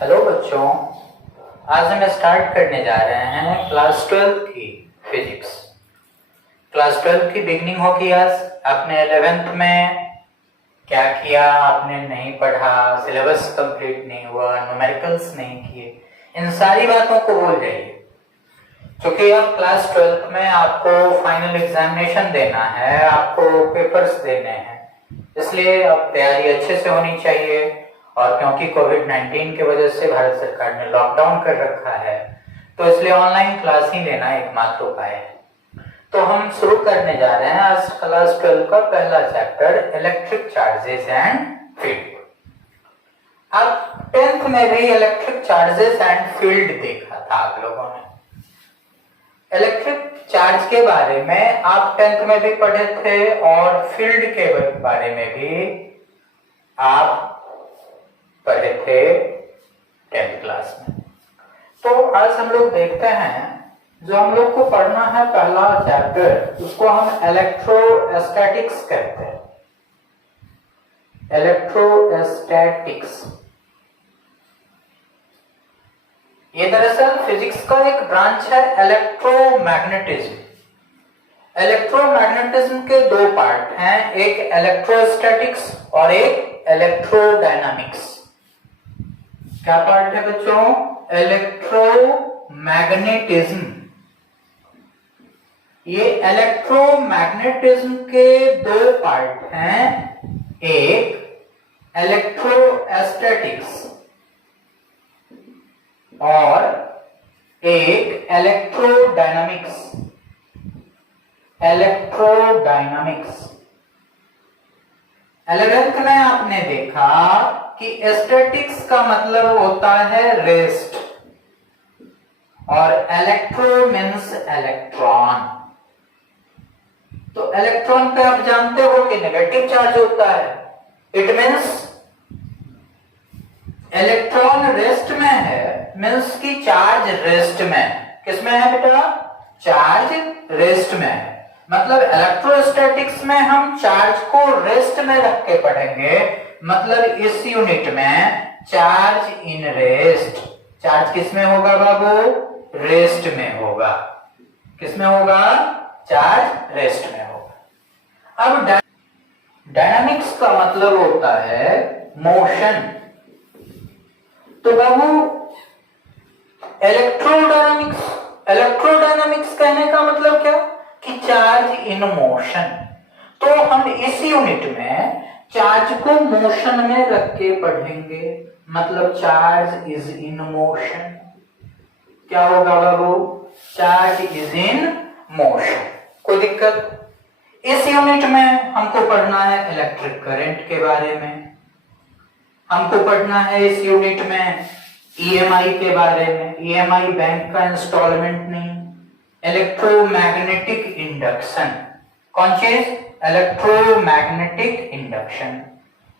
Hello बच्चों, आज हम स्टार्ट करने जा रहे हैं क्लास 12 की फिजिक्स। क्लास 12 की बिगनिंग होगी आज। आपने 11th में क्या किया, आपने नहीं पढ़ा, सिलेबस कंप्लीट नहीं हुआ, न्यूमेरिकल्स नहीं किए, इन सारी बातों को भूल जाइए। क्योंकि अब क्लास 12 में आपको फाइनल एग्जामिनेशन देना है, आपको पेपर्स देने हैं, इसलिए अब तैयारी अच्छे से होनी चाहिए। और क्योंकि कोविड-19 की वजह से भारत सरकार ने लॉकडाउन कर रखा है, तो इसलिए ऑनलाइन क्लास ही लेना एकमात्र उपाय है। तो हम शुरू करने जा रहे हैं आज क्लास 12 का पहला chapter, electric charges and field. अब 10th में भी इलेक्ट्रिक चार्जेस एंड फील्ड देखा था आप लोगों ने। इलेक्ट्रिक चार्ज के बारे में आप 10th में भी पढ़े थे और फील्ड के बारे में भी आप पढ़े थे 10th क्लास में। तो आज हम लोग देखते हैं, जो हम लोग को पढ़ना है पहला चैप्टर, उसको हम इलेक्ट्रोस्टैटिक्स कहते हैं। इलेक्ट्रोस्टैटिक्स ये दरअसल फिजिक्स का एक ब्रांच है, इलेक्ट्रोमैग्नेटिज्म। इलेक्ट्रोमैग्नेटिज्म के दो पार्ट हैं, एक इलेक्ट्रोस्टैटिक्स और एक इलेक्ट्रोडायनामिक्स। क्या पार्ट है बच्चों? इलेक्ट्रोमैग्नेटिज्म। ये इलेक्ट्रोमैग्नेटिज्म के दो पार्ट हैं, एक इलेक्ट्रोस्टैटिक्स और एक इलेक्ट्रोडायनामिक्स। इलेक्ट्रोडायनामिक्स 11th में आपने देखा कि स्टैटिक्स का मतलब होता है रेस्ट और इलेक्ट्रो मीन्स इलेक्ट्रॉन। तो इलेक्ट्रॉन पे आप जानते हो कि नेगेटिव चार्ज होता है। इट मीन्स इलेक्ट्रॉन रेस्ट में है, मीन्स की चार्ज रेस्ट में। किसमें है बेटा? चार्ज रेस्ट में है। मतलब इलेक्ट्रोस्टैटिक्स में हम चार्ज को रेस्ट में रख के पढ़ेंगे, मतलब इस यूनिट में चार्ज इन रेस्ट। चार्ज किसमें होगा बाबू? रेस्ट में होगा। किसमें होगा? चार्ज रेस्ट में होगा। अब डायनामिक्स का मतलब होता है मोशन। तो बाबू इलेक्ट्रोडायनामिक्स कहने का मतलब क्या? कि चार्ज इन मोशन। तो हम इस यूनिट में चार्ज को मोशन में रख के पढ़ेंगे, मतलब चार्ज इज इन मोशन। क्या होगा बाबू? Charge is in motion. कोई दिक्कत? इस यूनिट में हमको पढ़ना है इलेक्ट्रिक करंट के बारे में, हमको पढ़ना है इस यूनिट में ईएमआई के बारे में। ईएमआई बैंक का इंस्टॉलमेंट नहीं, इलेक्ट्रोमैग्नेटिक इंडक्शन। कौन चीज? Electromagnetic induction.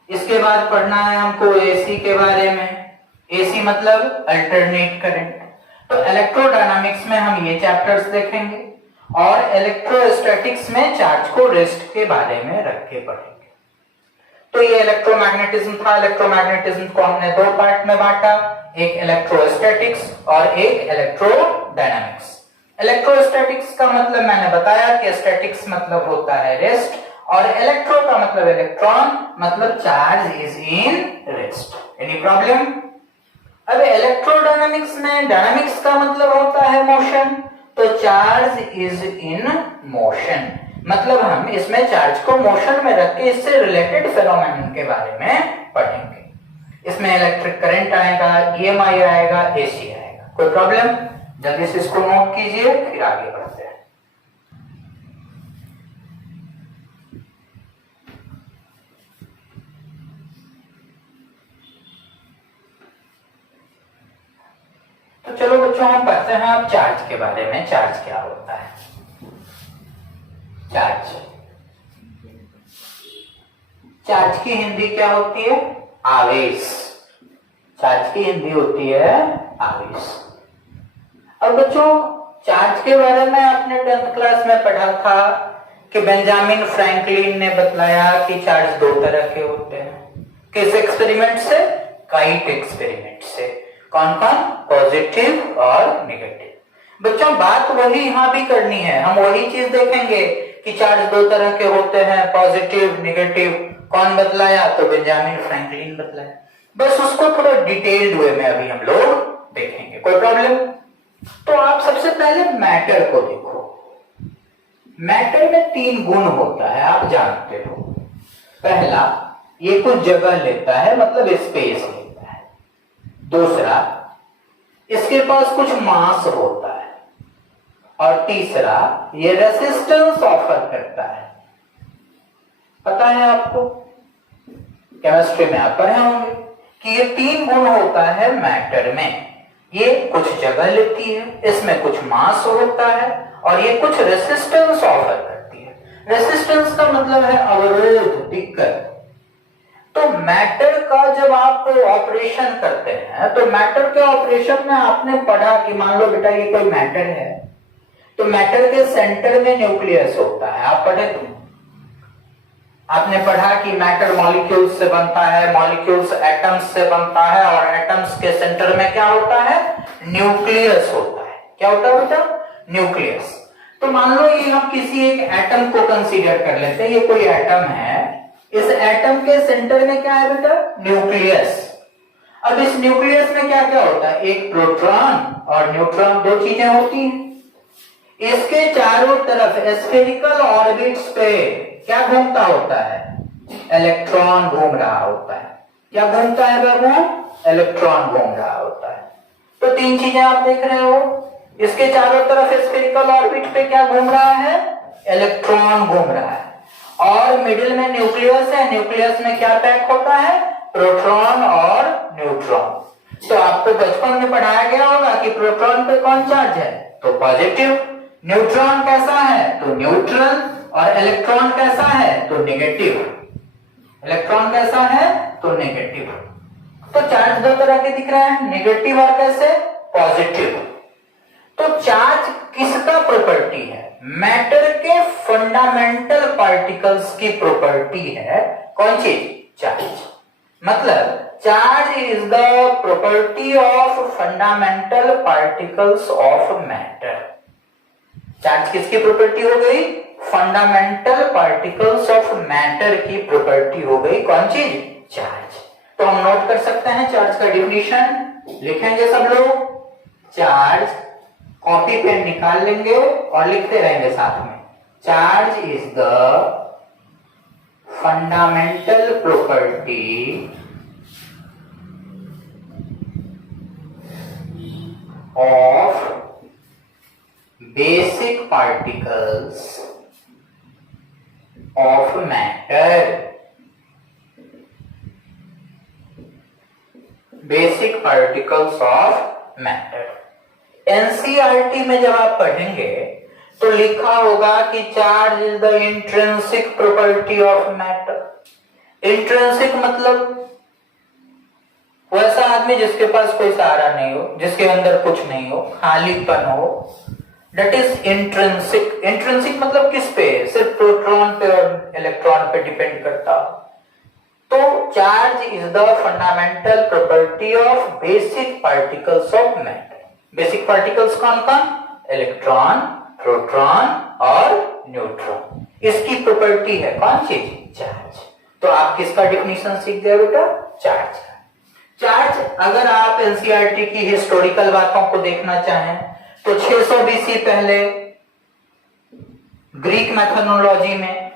इसके बाद पढ़ना है हमको एसी के बारे में। एसी मतलब अल्टरनेट करंट। तो इलेक्ट्रोडायनामिक्स में हम ये चैप्टर्स देखेंगे और इलेक्ट्रोस्टैटिक्स में चार्ज को रेस्ट के बारे में रख के पढ़ेंगे। तो ये इलेक्ट्रोमैग्नेटिज्म था। इलेक्ट्रोमैग्नेटिज्म को हमने दो पार्ट में बांटा, एक इलेक्ट्रोस्टैटिक्स और एक इलेक्ट्रोडायनामिक्स। इलेक्ट्रोस्टैटिक्स का मतलब मैंने बताया कि स्टैटिक्स मतलब होता है रेस्ट और इलेक्ट्रो का मतलब इलेक्ट्रॉन, मतलब charge is in rest. Any problem? अब इलेक्ट्रोडायनामिक्स में डायनामिक्स का मतलब होता है मोशन, तो चार्ज इज इन मोशन, मतलब हम इसमें चार्ज को मोशन में रख के इससे रिलेटेड फेनोमेनन के बारे में पढ़ेंगे। इसमें इलेक्ट्रिक करंट आएगा, ईएमआई आएगा, एसी आएगा। कोई प्रॉब्लम? जल्दी से इसको नोट कीजिए, फिर आगे बढ़ते हैं। तो चलो बच्चों, हम पढ़ते हैं अब चार्ज के बारे में। चार्ज क्या होता है? चार्ज की हिंदी क्या होती है? आवेश। चार्ज की हिंदी होती है आवेश। अब बच्चों, चार्ज के बारे में आपने 10th क्लास में पढ़ा था कि बेंजामिन फ्रैंकलिन ने बतलाया कि चार्ज दो तरह के होते हैं। किस एक्सपेरिमेंट से? काइट एक्सपेरिमेंट से। कौन कौन? पॉजिटिव और नेगेटिव। बच्चों बात वही यहां भी करनी है, हम वही चीज देखेंगे कि चार्ज दो तरह के होते हैं, पॉजिटिव नेगेटिव। कौन बतलाया? तो बेंजामिन फ्रैंकलिन बतलाया। बस उसको थोड़ा डिटेल्ड वे में अभी हम लोग देखेंगे, कोई प्रॉब्लम? तो आप सबसे पहले मैटर को देखो। मैटर में 3 गुण होता है, आप जानते हो। पहला, ये कुछ जगह लेता है, मतलब स्पेस लेता है। दूसरा, इसके पास कुछ मास होता है। और तीसरा, ये रेसिस्टेंस ऑफर करता है। पता है आपको, केमिस्ट्री में आप पढ़े होंगे कि ये 3 गुण होता है मैटर में। ये कुछ जगह लेती है, इसमें कुछ मास होता है, और ये कुछ रेसिस्टेंस ऑफर करती है। रेसिस्टेंस का मतलब है अवरोध, दिक्कत। तो मैटर का जब आप ऑपरेशन करते हैं, तो मैटर के ऑपरेशन में आपने पढ़ा कि मान लो बेटा ये कोई मैटर है, तो मैटर के सेंटर में न्यूक्लियस होता है। आप पढ़े थे, आपने पढ़ा कि मैटर मॉलिक्यूल्स से बनता है, मॉलिक्यूल्स एटम्स से बनता है, और एटम्स के सेंटर में क्या होता है? न्यूक्लियस होता है। क्या होता है बेटा? न्यूक्लियस। तो मान लो ये हम किसी एक एटम को कंसीडर कर लेते हैं, ये कोई एटम है, इस एटम के सेंटर में क्या है बेटा? न्यूक्लियस। अब इस न्यूक्लियस में क्या क्या होता है? एक प्रोटॉन और न्यूट्रॉन, 2 चीजें होती हैं। इसके चारों तरफ स्फेरिकल ऑर्बिट्स पे क्या घूमता होता है? इलेक्ट्रॉन घूम रहा होता है। क्या घूमता है बाबू? इलेक्ट्रॉन घूम रहा होता है। तो 3 चीजें आप देख रहे हो, इसके चारों तरफ स्फेरिकल ऑर्बिट पे क्या घूम रहा है? इलेक्ट्रॉन घूम रहा है। और मिडिल में न्यूक्लियस है, न्यूक्लियस में क्या पैक होता है? प्रोटॉन और न्यूट्रॉन। तो आपको बचपन में पढ़ाया गया होगा कि प्रोटॉन पे कौन चार्ज है? तो पॉजिटिव। न्यूट्रॉन कैसा है? तो न्यूट्रल। और इलेक्ट्रॉन कैसा है? तो नेगेटिव। इलेक्ट्रॉन कैसा है? तो नेगेटिव। तो चार्ज 2 तरह के दिख रहे हैं, नेगेटिव और कैसे? पॉजिटिव। तो चार्ज किसका प्रॉपर्टी है? मैटर के फंडामेंटल पार्टिकल्स की प्रॉपर्टी है। कौन चीज? चार्ज। मतलब charge is the property of fundamental particles of matter. Charge किसकी प्रॉपर्टी हो गई? फंडामेंटल पार्टिकल्स ऑफ मैटर की प्रॉपर्टी हो गई। कौन चीज? चार्ज। तो हम नोट कर सकते हैं चार्ज का डिफिनीशन, लिखेंगे सब लोग। चार्ज, कॉपी पेन निकाल लेंगे और लिखते रहेंगे साथ में। Charge is the fundamental property of basic particles of matter. Basic particles of matter. NCERT में जब आप पढ़ेंगे तो लिखा होगा कि charge is the intrinsic property of matter. Intrinsic मतलब वैसा आदमी जिसके पास कोई सहारा नहीं हो, जिसके अंदर कुछ नहीं हो, खालीपन हो, दैट इज इंट्रिंसिक। इंट्रिंसिक मतलब किस पे? सिर्फ प्रोटॉन पे और इलेक्ट्रॉन पे डिपेंड करता हो। तो charge is the fundamental property of basic particles of matter. Basic particles कौन कौन? इलेक्ट्रॉन, प्रोटॉन और न्यूट्रॉन। इसकी प्रॉपर्टी है कौन चीज? चार्ज। तो आप किसका डिफिनीशन सीख गए बेटा? चार्ज। चार्ज, अगर आप एनसीईआरटी की हिस्टोरिकल बातों को देखना चाहें तो 600 बीसी पहले ग्रीक मैथनोलॉजी में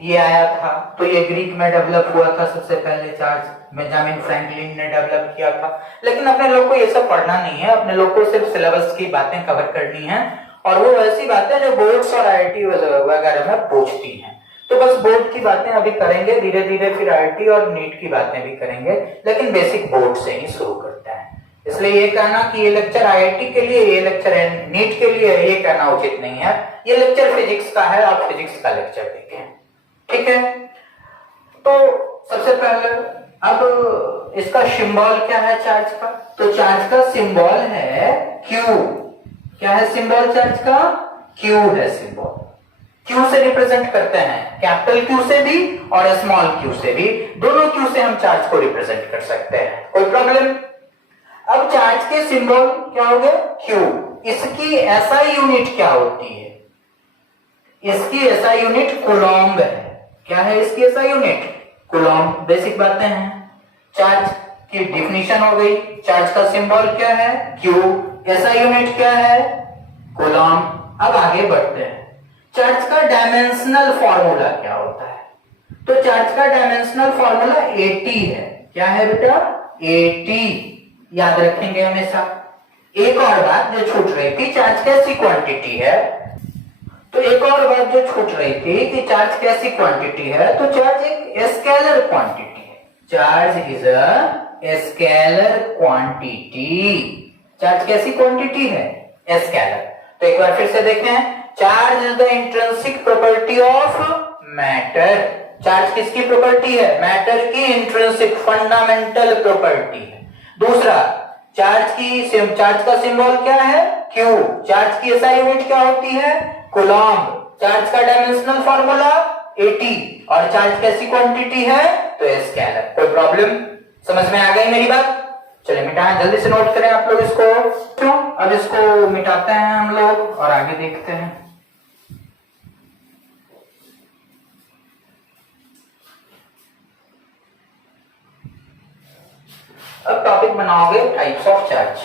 ये आया था। तो ये ग्रीक में डेवलप हुआ था सबसे पहले चार्ज, बेंजामिन फ्रैंकलिन ने डेवलप किया था। लेकिन अपने लोग को ये सब पढ़ना नहीं है, अपने लोग को सिर्फ सिलेबस की बातें कवर करनी है, और वो ऐसी बातें जो बोर्ड्स और आईआईटी वगैरह में पूछती हैं। तो बस बोर्ड की बातें अभी करेंगे, धीरे धीरे फिर आईआईटी और नीट की बातें भी करेंगे, लेकिन बेसिक बोर्ड से ही शुरू करते हैं। इसलिए ये कहना कि ये लेक्चर आईआईटी के लिए, ये लेक्चर नीट के लिए, ये कहना उचित नहीं है। ये लेक्चर फिजिक्स का है, आप फिजिक्स का लेक्चर देखें, ठीक है। तो सबसे पहले अब इसका सिंबल क्या है चार्ज का? तो चार्ज का सिंबल है क्यू। क्या है सिंबल चार्ज का? क्यू है सिंबल। क्यू से रिप्रेजेंट करते हैं, कैपिटल क्यू से भी और स्मॉल क्यू से भी, दोनों क्यू से हम चार्ज को रिप्रेजेंट कर सकते हैं। कोई प्रॉब्लम? अब के सिंबल क्या हो गए Q। इसकी एसआई यूनिट क्या होती है? इसकी एसआई यूनिट कूलॉम्ब है। क्या है इसकी एसआई यूनिट? कूलॉम्ब। बेसिक बातें हैं। चार्ज की डिफिनीशन हो गई। चार्ज का सिंबल क्या है Q, एसआई यूनिट क्या है कूलॉम्ब। अब आगे बढ़ते हैं। चार्ज का डायमेंशनल फॉर्मूला क्या होता है? तो चार्ज का डायमेंशनल फॉर्मूला AT है। क्या है बेटा? AT। याद रखेंगे हमेशा। एक और बात जो छूट रही थी, चार्ज कैसी क्वांटिटी है? तो एक और बात जो छूट रही थी कि चार्ज कैसी क्वांटिटी है, तो चार्ज एक स्केलर क्वांटिटी है। Charge is a scalar quantity. Charge कैसी क्वांटिटी है? स्केलर। तो एक बार फिर से देखें, charge is the intrinsic property of matter. Charge किसकी प्रॉपर्टी है? मैटर की इंट्रिंसिक फंडामेंटल प्रॉपर्टी है। दूसरा, चार्ज का सिंबल क्या है Q। चार्ज की एसआई यूनिट क्या होती है कूलॉम्ब। चार्ज का डायमेंशनल फॉर्मूला AT और चार्ज कैसी क्वांटिटी है? तो स्केलर। कोई प्रॉब्लम? समझ में आ गई मेरी बात? चलिए मिटाएं, जल्दी से नोट करें आप लोग इसको। क्यों? अब इसको मिटाते हैं हम लोग और आगे देखते हैं। अब टॉपिक बनाओगे टाइप्स ऑफ चार्ज।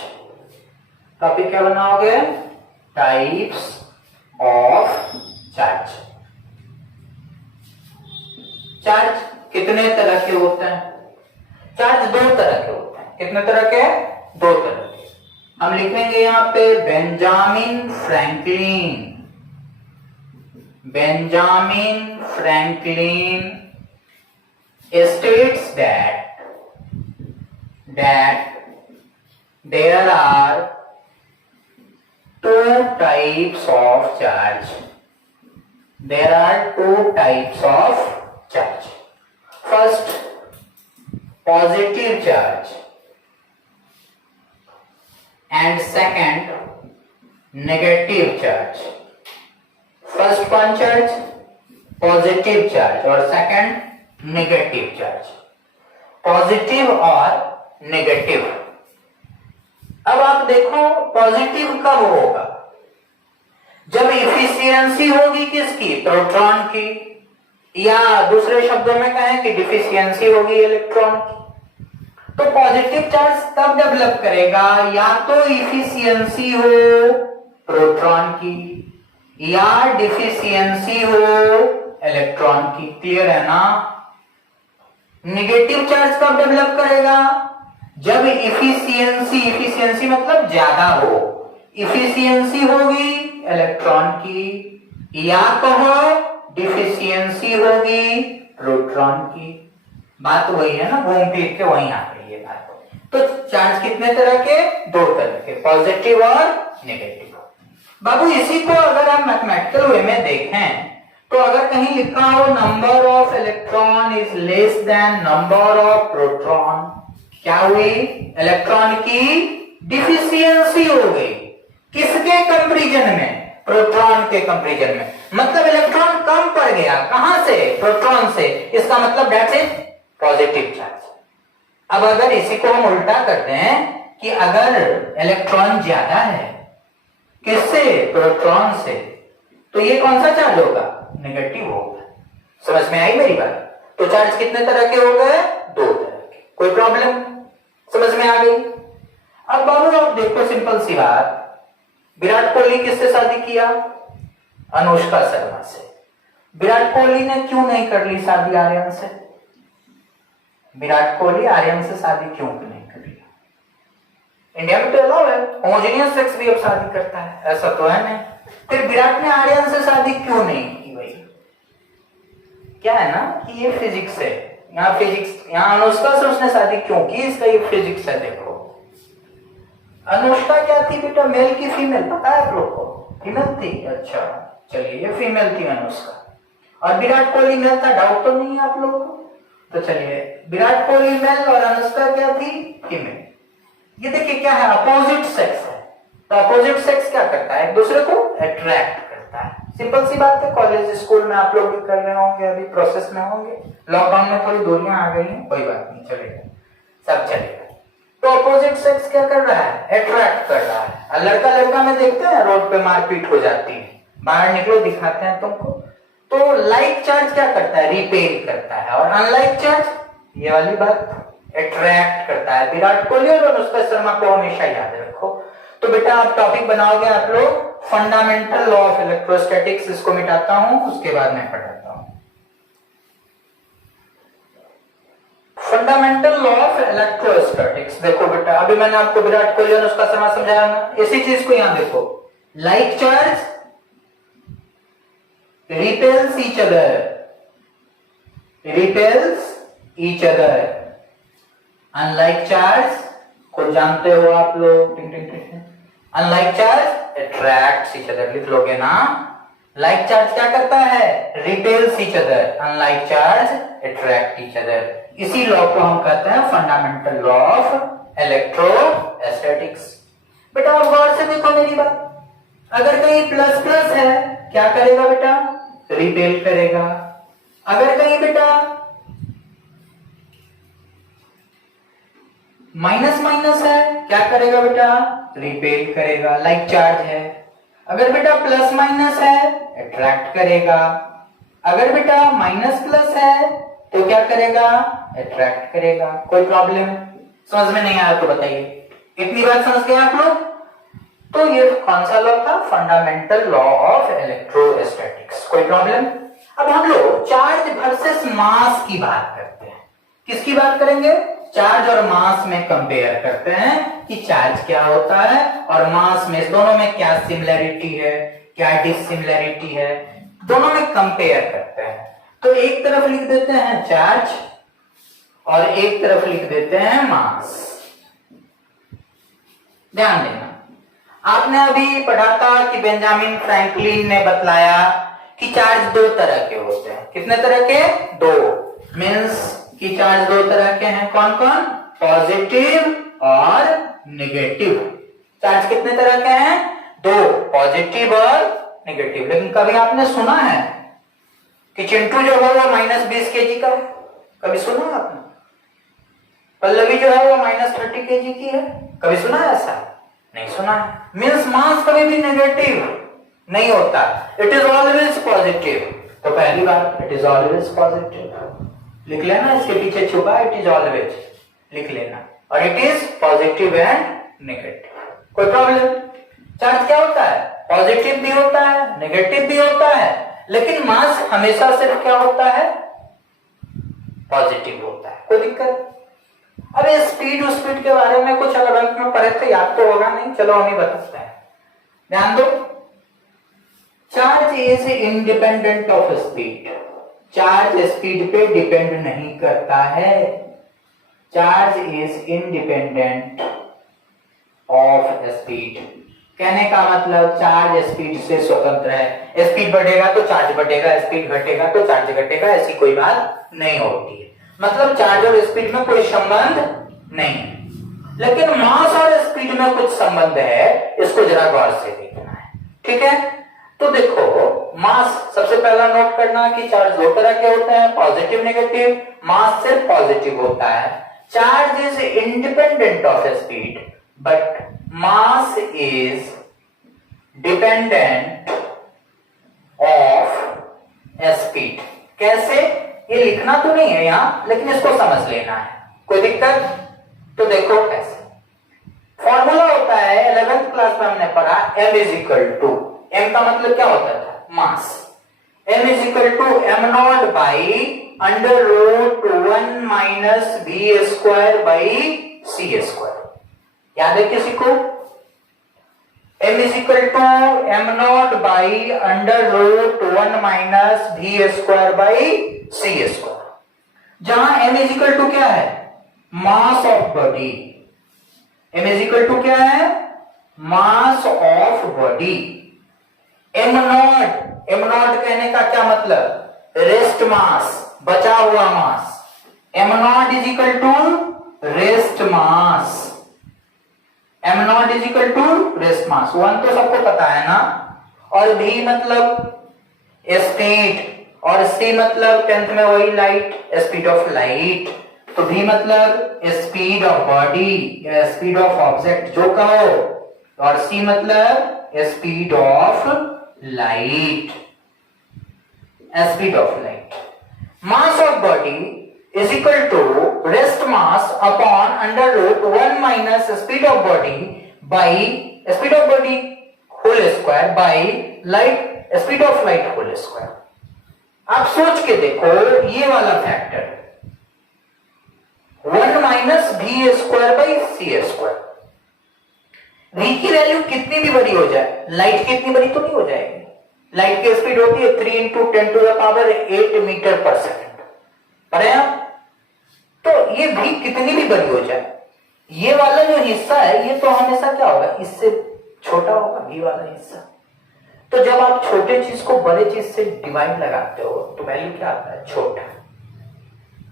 टॉपिक क्या बनाओगे? Types of charge. चार्ज कितने तरह के होते हैं? चार्ज दो तरह के होते हैं। कितने तरह के? दो तरह के। हम लिखेंगे यहां पे Benjamin Franklin. Benjamin Franklin states that there are two types of charge. There are two types of charge. First, positive charge, and second, negative charge. First one charge positive charge और second negative charge. पॉजिटिव और negative. अब आप देखो positive कब होगा? जब efficiency होगी किसकी? प्रोटॉन की, या दूसरे शब्दों में कहें कि डिफिशियंसी होगी इलेक्ट्रॉन की। तो पॉजिटिव चार्ज तब डेवलप करेगा या तो इफिशियंसी हो प्रोटॉन की या डिफिशियंसी हो इलेक्ट्रॉन की। क्लियर है ना? नेगेटिव चार्ज कब डेवलप करेगा? जब इफिशियंसी मतलब ज्यादा हो। इफिशियंसी होगी इलेक्ट्रॉन की या कहो डिफिशियंसी होगी प्रोटॉन की। बात वही है ना, घूम फिर के वहीं आ गई ये बात। तो चार्ज कितने तरह के? दो तरह के, पॉजिटिव और नेगेटिव। बाबू इसी को अगर हम मैथमेटिकल वे में देखें तो अगर कहीं लिखा हो number of electron is less than number of proton, क्या हुई? इलेक्ट्रॉन की डिफिशियंसी हो गई। किसके कंपैरिजन में? प्रोटॉन के कंपैरिजन में। मतलब इलेक्ट्रॉन कम पड़ गया। कहां से? प्रोटॉन से। इसका मतलब दैट इज पॉजिटिव चार्ज। अब अगर इसी को हम उल्टा कर दें कि अगर इलेक्ट्रॉन ज्यादा है किससे? प्रोटॉन से, तो ये कौन सा चार्ज होगा? नेगेटिव होगा। समझ में आई मेरी बात? तो चार्ज कितने तरह के हो गए? दो तरह के। कोई प्रॉब्लम? समझ में आ गई? अब बाबू आप देखो सिंपल सी बात, विराट कोहली किससे शादी किया? अनुष्का शर्मा से। विराट कोहली ने क्यों नहीं कर ली शादी आर्यन से? विराट कोहली आर्यन से शादी क्यों नहीं कर लिया? इंडिया में तो अलाउ है, होमोजेनियस सेक्स भी अब शादी करता है, ऐसा तो है नहीं। फिर विराट ने आर्यन से शादी क्यों नहीं की भाई? क्या है ना कि ये फिजिक्स है। यहाँ अनुष्का से उसने शादी क्यों की? इसका ये फिजिक्स है। देखो अनुष्का क्या थी बेटा? मेल की फीमेल? पता है आप लोग को? फीमेल थी। अच्छा चलिए, ये फीमेल थी अनुष्का और विराट कोहली मेल था। डाउट तो नहीं है आप लोगों को? तो चलिए, विराट कोहली मेल और अनुष्का क्या थी? फीमेल। ये देखिए क्या है, अपोजिट सेक्स है। तो अपोजिट सेक्स क्या करता है? एक दूसरे को अट्रैक्ट करता है। सिंपल सी बात है। कॉलेज स्कूल में आप लोग भी कर रहे होंगे, अभी प्रोसेस में होंगे। लॉकडाउन में थोड़ी दूरियां आ गई हैं, कोई बात नहीं, चलेगा, सब चलेगा। तो अपोजिट अपोजिट सेक्स क्या कर रहा है, अट्रैक्ट कर रहा है। लड़का लड़का में देखते हैं रोड पे मारपीट हो जाती है, बाहर निकलो दिखाते हैं तुमको। तो लाइक चार्ज क्या करता है, रिपेल करता है, और अनलाइक चार्ज ये वाली बात अट्रैक्ट करता है। विराट कोहली और अनुष्का शर्मा को हमेशा याद रखो। तो बेटा आप टॉपिक बनाओगे आप लोग फंडामेंटल लॉ ऑफ इलेक्ट्रोस्टैटिक्स, इसको मिटाता हूं उसके बाद मैं पढ़ाता हूं। फंडामेंटल लॉ ऑफ इलेक्ट्रोस्टैटिक्स देखो बेटा, अभी मैंने आपको विराट कोहली और अनुष्का शर्मा समझाया ना, इसी चीज को यहां देखो। Like charge repels each other, repels each other, unlike charge को जानते हो आप लोग, unlike charge attracts each other, लिख लोगे ना। like charge क्या करता है, repels each other, unlike charge attract each other। इसी लॉ को हम कहते हैं फंडामेंटल लॉ ऑफ इलेक्ट्रोस्टैटिक्स। बेटा आप गौर से देखो मेरी बात, अगर कहीं प्लस प्लस है क्या करेगा बेटा, रिपेल करेगा। अगर कहीं बेटा माइनस माइनस है क्या करेगा बेटा, रिपेल करेगा, लाइक चार्ज है। अगर बेटा प्लस माइनस है अट्रैक्ट करेगा। अगर बेटा माइनस प्लस है तो क्या करेगा, अट्रैक्ट करेगा। कोई प्रॉब्लम समझ में नहीं आया तो बताइए, इतनी बात समझ गए आप लोग। तो ये कौन सा लॉ था, फंडामेंटल लॉ ऑफ इलेक्ट्रोस्टैटिक्स। कोई प्रॉब्लम। अब हम लोग चार्ज वर्सेस मास की बात करते हैं। किसकी बात करेंगे, चार्ज और मास में कंपेयर करते हैं कि चार्ज क्या होता है और मास में, दोनों में क्या सिमिलरिटी है क्या डिसिमिलरिटी है, दोनों में कंपेयर करते हैं। तो एक तरफ लिख देते हैं चार्ज और एक तरफ लिख देते हैं मास। ध्यान देना, आपने अभी पढ़ा था कि बेंजामिन फ्रैंकलिन ने बतलाया कि चार्ज दो तरह के होते हैं। कितने तरह के, दो। मींस कि चार्ज दो तरह के हैं, कौन कौन, पॉजिटिव और नेगेटिव। चार्ज कितने तरह के हैं, दो, पॉजिटिव और नेगेटिव। लेकिन कभी आपने सुना है कि चिंटू जो है वो -20 kg का है, कभी सुना है आपने? पल्लवी जो है वो -30 kg की है, कभी सुना है ऐसा? नहीं सुना है। मींस मास कभी भी नेगेटिव नहीं होता, इट इज ऑलवेज पॉजिटिव। तो पहली बात, इट इज ऑलवेज पॉजिटिव लिख लेना, इसके पीछे छुपा इट इज ऑलवेज लिख लेना, और it is positive and negative. कोई प्रॉब्लम। चार्ज क्या होता है, पॉजिटिव भी होता है नेगेटिव भी होता है, लेकिन मास हमेशा सिर्फ क्या होता है, पॉजिटिव होता है। कोई दिक्कत। अब ये स्पीड के बारे में कुछ अगर अंक में पढ़े थे, याद तो होगा नहीं, चलो हम ही बताते हैं। ध्यान दो, charge is independent of speed. Charge speed पे डिपेंड नहीं करता है। Charge is independent of speed. कहने का मतलब चार्ज स्पीड से स्वतंत्र है। स्पीड बढ़ेगा तो चार्ज बढ़ेगा, स्पीड घटेगा तो चार्ज घटेगा, ऐसी कोई बात नहीं होती है। मतलब चार्ज और स्पीड में कोई संबंध नहीं, लेकिन मास और स्पीड में कुछ संबंध है, इसको जरा गौर से देखना है। ठीक है, तो देखो मास, सबसे पहला नोट करना कि चार्ज दो तरह के होते हैं, पॉजिटिव नेगेटिव। मास सिर्फ पॉजिटिव होता है। Charge is independent of speed but mass is dependent of speed. कैसे, ये लिखना तो नहीं है यहां, लेकिन इसको समझ लेना है। कोई दिक्कत? तो देखो कैसे फॉर्मूला होता है, 11th क्लास में हमने पढ़ा, m is equal to, m का मतलब क्या होता था, mass. m is equal to m naught by under root 1 minus v square by c square. याद है किसी को? m is equal to m naught by under root 1 minus v square by c square, जहां m is equal to क्या है, mass of body. m is equal to क्या है, mass of body. m not कहने का क्या मतलब, rest mass, बचा हुआ mass. m naught is equal to rest mass. m naught is equal to rest mass. 1 तो सबको पता है ना, और v मतलब स्पीड, और c मतलब 10th में वही लाइट, स्पीड ऑफ लाइट। तो v मतलब स्पीड ऑफ बॉडी या स्पीड ऑफ ऑब्जेक्ट जो कहो, और c मतलब speed of light, speed of light. Mass of body is equal to rest mass upon under root 1 minus speed of body by speed of body whole square by light speed of light whole square. आप सोच के देखो ये वाला factor 1 minus V square by C square. V की value कितनी भी बड़ी हो जाए, लाइट की इतनी बड़ी तो नहीं हो जाएगी। लाइट की स्पीड होती है 3 into 10 to the power 8 metre per second. पढ़े आप? तो ये भी कितनी भी बड़ी हो जाए, ये वाला जो हिस्सा है ये तो हमेशा क्या होगा, इससे छोटा होगा भी वाला हिस्सा। तो जब आप छोटे चीज को बड़े चीज से डिवाइड लगाते हो तो वैल्यू क्या आता है, छोटा।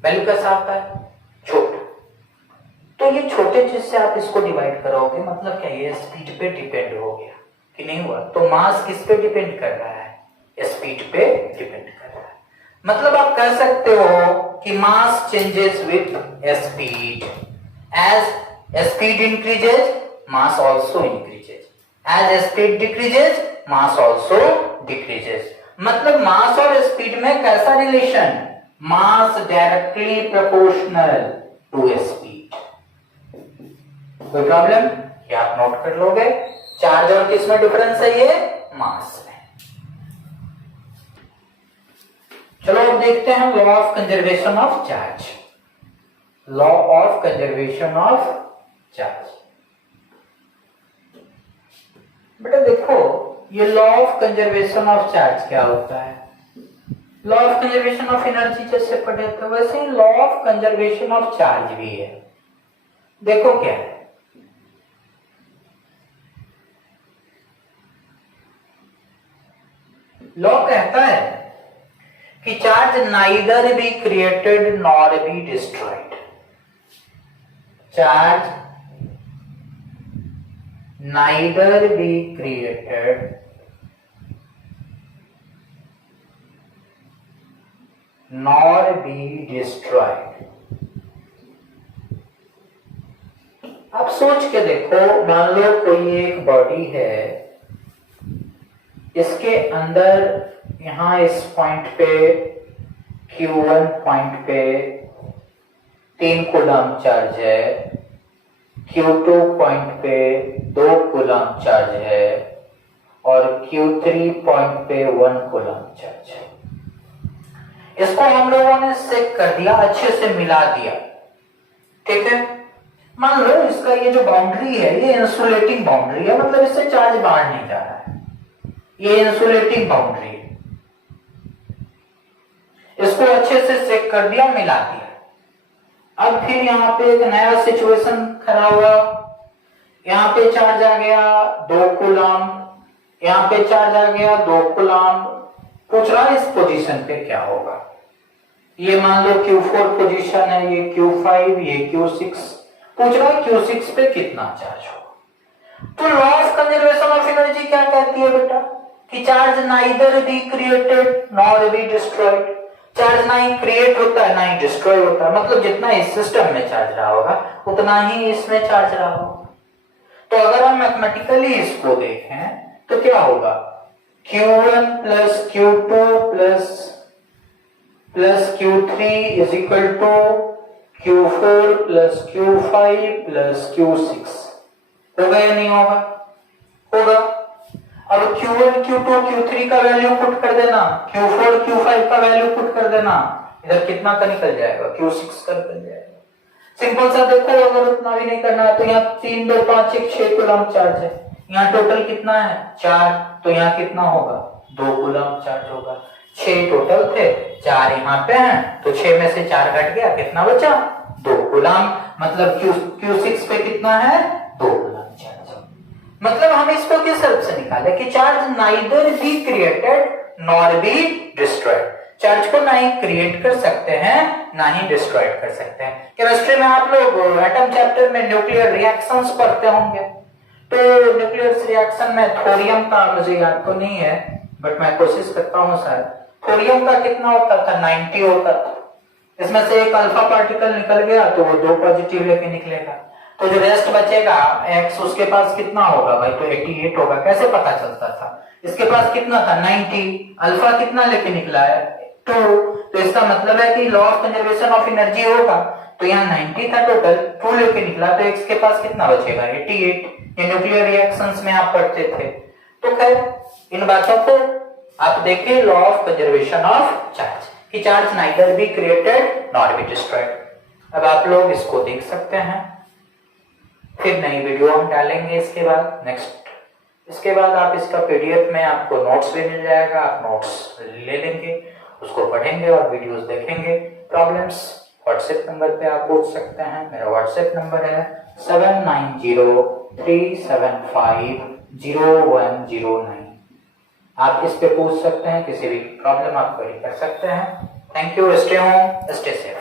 वैल्यू कैसा आता है, छोटा। तो ये छोटे चीज से आप इसको डिवाइड करोगे, मतलब क्या ये स्पीड पे डिपेंड हो गया कि नहीं हुआ। तो मास किस पे डिपेंड कर रहा है, स्पीड पे डिपेंड कर रहा है। मतलब आप कह सकते हो कि mass changes with speed, as speed increases mass also increases, as speed decreases mass also decreases. मतलब मास और स्पीड में कैसा relation, mass directly proportional to speed. कोई प्रॉब्लम, क्या आप नोट कर लोगे। चार्ज और किस में डिफरेंस है, ये मास में। चलो अब देखते हैं law of conservation of charge. Law of conservation of charge. बेटा देखो ये law of conservation of charge क्या होता है। Law of conservation of energy जैसे पढ़े थे वैसे ही law of conservation of charge भी है। देखो क्या है, लॉ कहता है कि charge neither be created nor be destroyed. Charge neither be created nor be destroyed. आप सोच के देखो, मान लो कोई एक बॉडी है, इसके अंदर यहां इस पॉइंट पे Q1 पॉइंट पे 3 कूलम चार्ज है, Q2 पॉइंट पे 2 कूलम चार्ज है और Q3 पॉइंट पे 1 कूलम चार्ज है। इसको हम लोगों ने सेक कर दिया, अच्छे से मिला दिया, ठीक है। मान लो इसका ये जो बाउंड्री है ये इंसुलेटिंग बाउंड्री है, मतलब इससे चार्ज बाहर नहीं जा रहा है, ये इंसुलेटिंग बाउंड्री है। इसको अच्छे से सेक कर दिया, मिला दिया। अब फिर यहाँ पे एक नया सिचुएशन खड़ा हुआ, यहाँ पे चार्ज आ गया 2 कूलम, यहाँ पे चार्ज आ गया 2 कूलम। पूछ रहा है इस पोजीशन पे क्या होगा। ये मान लो Q4 पोजीशन है, ये Q5, ये Q6। पूछ रहा है Q6 पे कितना चार्ज होगा। तो law of conservation of energy क्या कहती है बेटा, कि charge neither be created nor be destroyed. Charge ना ही क्रिएट होता है ना ही डिस्ट्रॉय होता है, मतलब जितना इस सिस्टम में चार्ज रहा होगा उतना ही इसमें चार्ज रहा होगा। तो अगर हम मैथमेटिकली इसको देखें तो क्या होगा, Q1 plus Q2 plus Q3 is equal to Q4 plus Q5 plus Q6। होगा या नहीं होगा, होगा। अब Q1 Q2 Q3 का वैल्यू पुट कर देना, Q4 Q5 का वैल्यू पुट कर देना, इधर कितना का निकल जाएगा, Q6 का निकल जाएगा। सिंपल सा देखो, अगर उतना भी नहीं करना है तो यहाँ 3 2 5 1 6 कूलम चार्ज है, यहाँ टोटल कितना है 4, तो यहाँ कितना होगा 2 कूलम चार्ज होगा। 6 टोटल थे, 4 यहाँ पे हैं, तो 6 में से 4 घट गया, कितना बचा 2 कूलम। मतलब Q6 पे कितना है 2 कूलम चार्ज। मतलब हम इसको किस रूप से निकाले कि charge neither be created nor be destroyed. Charge को ना ही क्रिएट कर सकते हैं ना ही डिस्ट्रॉय कर सकते हैं। केमिस्ट्री में आप लोग एटम चैप्टर में न्यूक्लियर रिएक्शंस पढ़ते होंगे, तो न्यूक्लियर रिएक्शन में थोरियम का मुझे याद तो नहीं है, बट मैं कोशिश करता हूँ सर। थोरियम का कितना होता था 90 होता था, इसमें से एक अल्फा पार्टिकल निकल गया तो वो 2 पॉजिटिव लेके निकलेगा, तो जो रेस्ट बचेगा x उसके पास कितना होगा भाई, तो 88 होगा। कैसे पता चलता था, इसके पास कितना था 90, अल्फा कितना लेके निकला है 2, तो इसका मतलब है कि law of conservation of energy होगा, तो यहाँ 90 था टोटल, 2 लेके निकला, तो x के पास कितना बचेगा 88। ये न्यूक्लियर रिएक्शंस में आप पढ़ते थे। तो खैर इन बातों को आप देखिए, law of conservation of charge कि charge neither be created nor be destroyed. अब आप लोग इसको देख सकते हैं, फिर नई वीडियो हम डालेंगे इसके बाद नेक्स्ट। इसके बाद आप इसका पीडीएफ में आपको नोट्स भी मिल जाएगा, आप नोट्स ले लेंगे, उसको पढ़ेंगे और वीडियोस देखेंगे। प्रॉब्लम्स व्हाट्सएप नंबर पे आप पूछ सकते हैं, मेरा व्हाट्सएप नंबर है 7903750109। आप इस पे पूछ सकते हैं, किसी भी प्रॉब्लम आप क्वेरी कर सकते हैं। Thank you, stay home, stay safe.